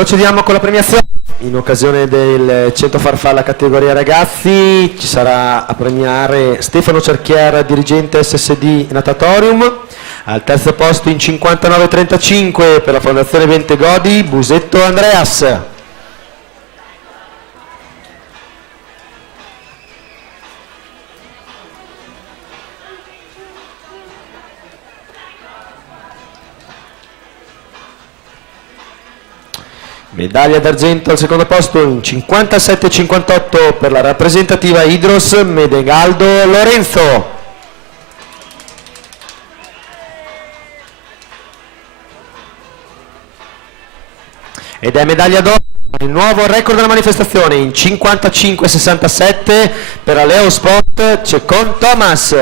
Procediamo con la premiazione. In occasione del 100 farfalla categoria ragazzi ci sarà a premiare Stefano Cerchiera, dirigente SSD Natatorium. Al terzo posto in 59,35 per la Fondazione Bentegodi, Busetto Andreas. Medaglia d'argento al secondo posto in 57,58 per la rappresentativa Idros Medegaldo Lorenzo. Ed è medaglia d'oro, il nuovo record della manifestazione in 55,67 per la Leo Sport Cecon Thomas.